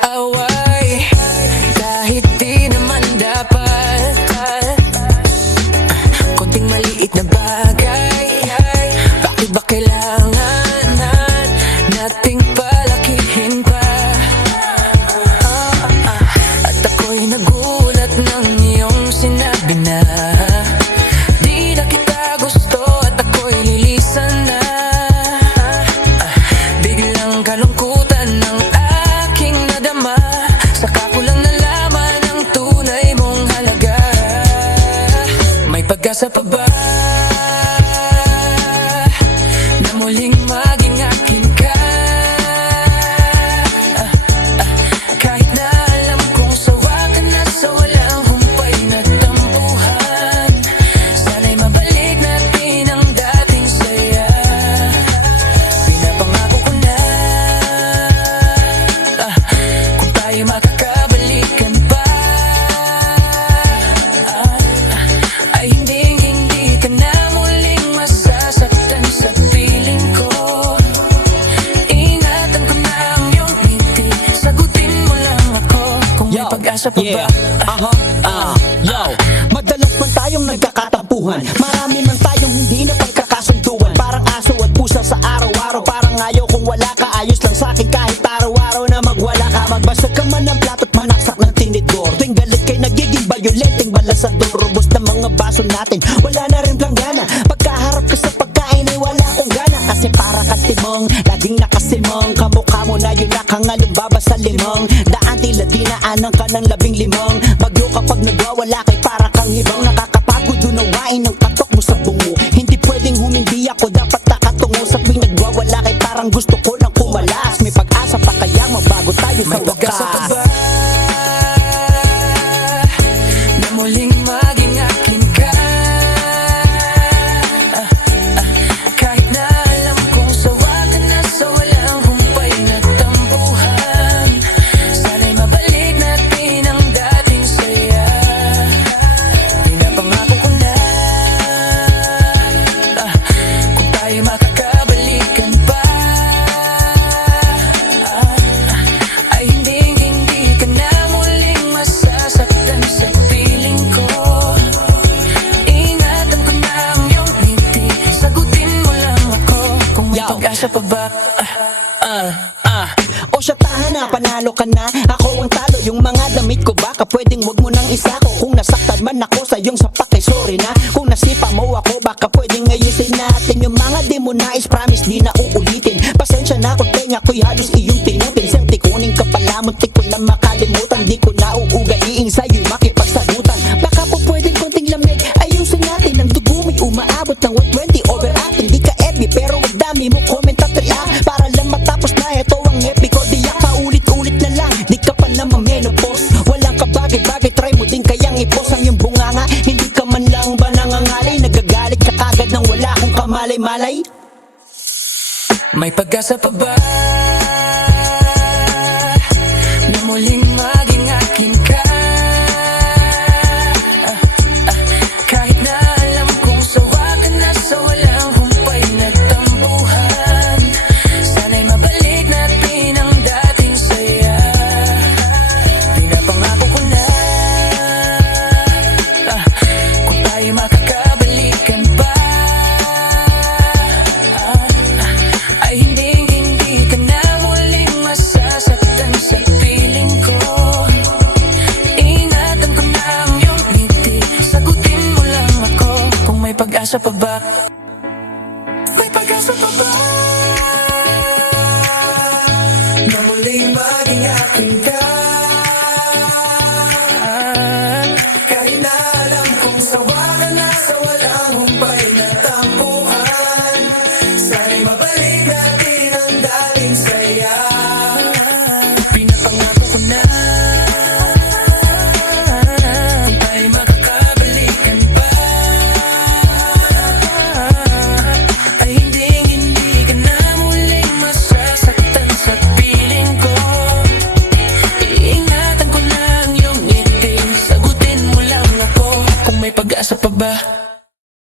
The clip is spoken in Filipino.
away kahit di naman dapat. Konting maliit na bagay, bakit ba kailangan nating palakihin pa? At ako'y nagulat ng iyong sinabi na di na kita gusto at ako'y lilisan na. Biglang kalungkutan ng aking nadama, saka ko lang nalaman ang tunay mong halaga. May pag-asa pa ba na muling maging akin ka? Kahit na alam kong sawa ka na sa walang humpay na tampuhan, sana'y mabalik natin ang dating saya. Pinapangako ko na kung tayo makakabalikan pa, ay hindi ka na muling masasaktan sa piling ko. Ingatan ko na ang iyong ngiti, sagutin mo lang ako kung may pag-asa pa ba. Yo, madalas man tayong nagkakatampuhan, marami man tayong hindi na pagkakasunduan. Parang aso at pusa sa araw-araw, parang ayaw kung wala ka. Ayos lang sa'kin kahit araw-araw na magwala ka. Magbasag ka man ng plato at manaksak ng tinidor, tuwing galit kay nagiging violenting balasador. Rubos ng mga baso natin, wala na rin planggana. Pagkaharap ka sa pagkain ay wala akong gana, kasi para kang timong, laging nakasimong. Kamukha mo na yun nakangalumbaba sa limong daan, tila dinaanan ka ng 15. Bagyo kapag nagwawala kay para kang hibang. Nakakapagod unawain ang katok mo sa bungo, hindi pwedeng humindi ako, dapat nakatungo. Sa tuwing nagwawala kay parang gusto ko nang kumalas. May pag-asa pa kaya magbago tayo sa May pag-asa pa ba wakas? na muling maging akin ka? Kahit na alam kong sawa ka na sa walang humpay na tampuhan, sana'y mabalik natin ang dating saya. Pinapangako ko na kung tayo makakabalikan pa, ay hindi ka na muling masasaktan sa piling ko. Ingatan ko na ang iyong ngiti, sagutin mo lang ako kung may pag-asa pa ba. O siya, tahan na, panalo ka na, ako ang talo. Yung mga damit ko baka pwedeng wag mo nang isako. Kung nasaktan man ako sa iyong sapak ay sorry na. Kung nasipa mo ako baka pwedeng ayusin natin. Yung mga di mo nais promise di na uulitin. Pasensya na kung tenga ko'y halos iyong pinutin. Siyempre kuning ka pala, muntik ko na makalimutan. Di ko na uugaliing sa'yo'y makipagsagutan. Baka po pwedeng konting lamig, ayusin natin. Ang dugo mo'y umaabot ng 120 overacting. Di ka epi pero wag dami mo comment at react, para lang matapos na ito ang epico. Di paulit-ulit na lang, di ka pa naman menopause. Walang kabagay-bagay, try mo din kayang ipos ang iyong bunganga. Hindi ka man lang ba nangangalay, nagagalit ka kagad nang wala akong kamalay-malay. May pag-asa pa ba na muling maging akin ka? Kahit na alam kong sawa ka na sa walang humpay na tampuhan, sana'y mabalik natin ang dating saya. Pinapangako ko na kung tayo makakabalikan pa, ay hindi ka na muling masasaktan sa piling ko. Ingatan ko na ang iyong ngiti, sagutin mo lang ako kung may pag-asa pa ba. May pag-asa pa ba na muling maging akin ka? Kahit na alam kong sawa ka na sa walang humpay na tampuhan, sana'y mabalik natin ang dating saya. Pinapangako ko na kung tayo makakabalikan pa, ay hindi ka na muling masasaktan sa piling ko. Iingatan ko na ang iyong ngiti, sagutin mo lang ako kung may pag-asa pa ba.